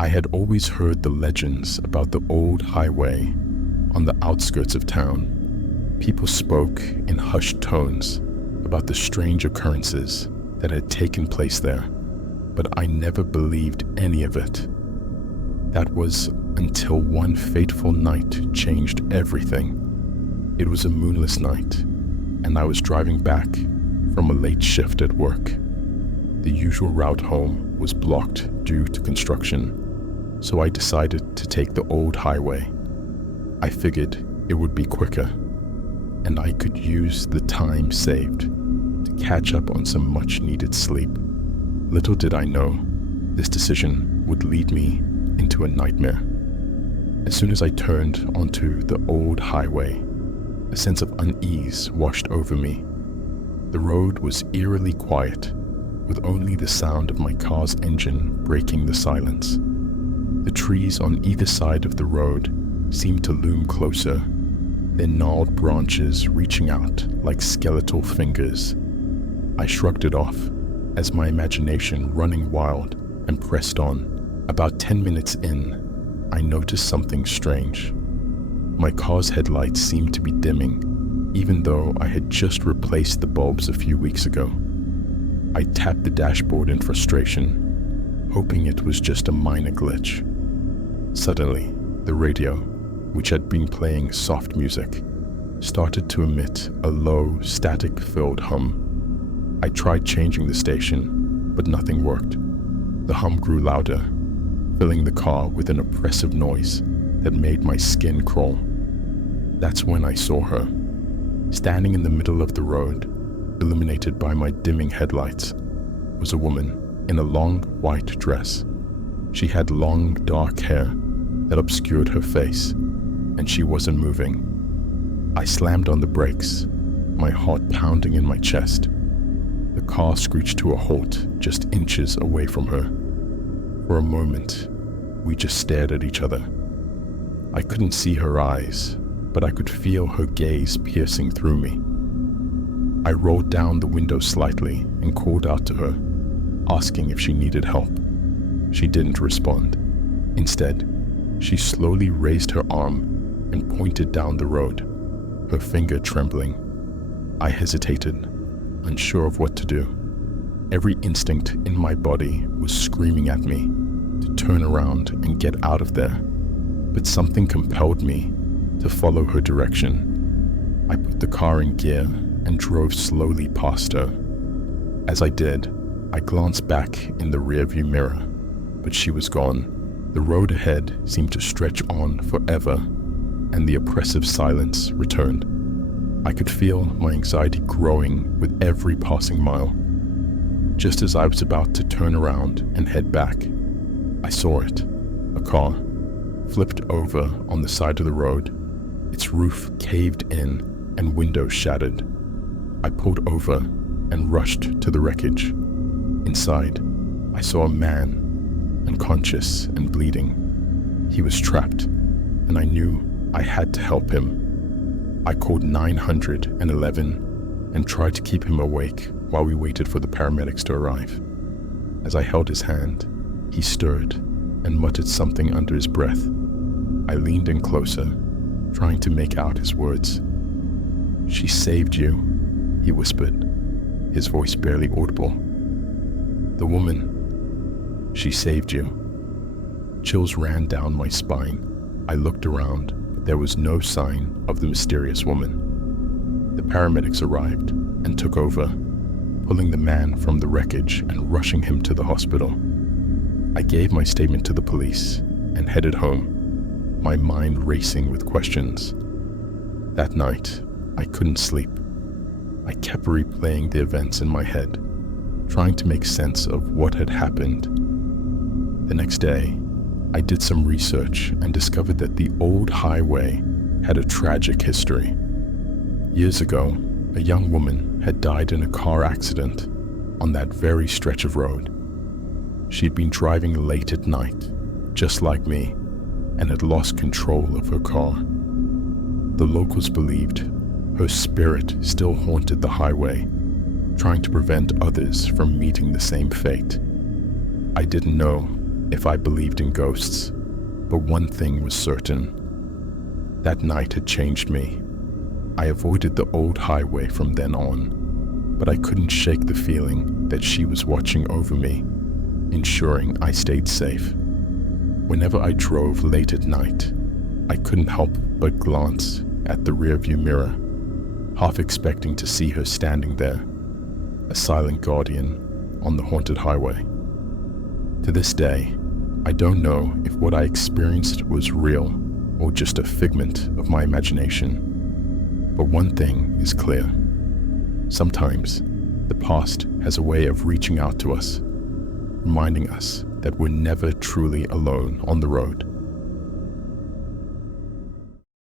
I had always heard the legends about the old highway on the outskirts of town. People spoke in hushed tones about the strange occurrences that had taken place there, but I never believed any of it. That was until one fateful night changed everything. It was a moonless night, and I was driving back from a late shift at work. The usual route home was blocked due to construction, so I decided to take the old highway. I figured it would be quicker, and I could use the time saved to catch up on some much-needed sleep. Little did I know, this decision would lead me into a nightmare. As soon as I turned onto the old highway, a sense of unease washed over me. The road was eerily quiet, with only the sound of my car's engine breaking the silence. The trees on either side of the road seemed to loom closer, their gnarled branches reaching out like skeletal fingers. I shrugged it off as my imagination running wild and pressed on. About 10 minutes in, I noticed something strange. My car's headlights seemed to be dimming, even though I had just replaced the bulbs a few weeks ago. I tapped the dashboard in frustration, hoping it was just a minor glitch. Suddenly, the radio, which had been playing soft music, started to emit a low, static-filled hum. I tried changing the station, but nothing worked. The hum grew louder, filling the car with an oppressive noise that made my skin crawl. That's when I saw her, standing in the middle of the road, illuminated by my dimming headlights, was a woman in a long white dress. She had long dark hair that obscured her face, and she wasn't moving. I slammed on the brakes, my heart pounding in my chest. The car screeched to a halt just inches away from her. For a moment, we just stared at each other. I couldn't see her eyes, but I could feel her gaze piercing through me. I rolled down the window slightly and called out to her, asking if she needed help. She didn't respond. Instead, she slowly raised her arm and pointed down the road, her finger trembling. I hesitated, unsure of what to do. Every instinct in my body was screaming at me to turn around and get out of there, but something compelled me to follow her direction. I put the car in gear and drove slowly past her. As I did, I glanced back in the rearview mirror, but she was gone. The road ahead seemed to stretch on forever, and the oppressive silence returned. I could feel my anxiety growing with every passing mile. Just as I was about to turn around and head back, I saw it. A car flipped over on the side of the road, its roof caved in and windows shattered. I pulled over and rushed to the wreckage. Inside, I saw a man, unconscious and bleeding. He was trapped, and I knew I had to help him. I called 911 and tried to keep him awake while we waited for the paramedics to arrive. As I held his hand, he stirred and muttered something under his breath. I leaned in closer, trying to make out his words. "She saved you," he whispered, his voice barely audible. "The woman, she saved you." Chills ran down my spine. I looked around, but there was no sign of the mysterious woman. The paramedics arrived and took over, pulling the man from the wreckage and rushing him to the hospital. I gave my statement to the police and headed home, my mind racing with questions. That night, I couldn't sleep. I kept replaying the events in my head, trying to make sense of what had happened. The next day, I did some research and discovered that the old highway had a tragic history. Years ago, a young woman had died in a car accident on that very stretch of road. She'd been driving late at night, just like me, and had lost control of her car. The locals believed her spirit still haunted the highway, trying to prevent others from meeting the same fate. I didn't know if I believed in ghosts, but one thing was certain. That night had changed me. I avoided the old highway from then on, but I couldn't shake the feeling that she was watching over me, ensuring I stayed safe. Whenever I drove late at night, I couldn't help but glance at the rearview mirror, half expecting to see her standing there, a silent guardian on the haunted highway. To this day, I don't know if what I experienced was real or just a figment of my imagination. But one thing is clear. Sometimes, the past has a way of reaching out to us, reminding us that we're never truly alone on the road.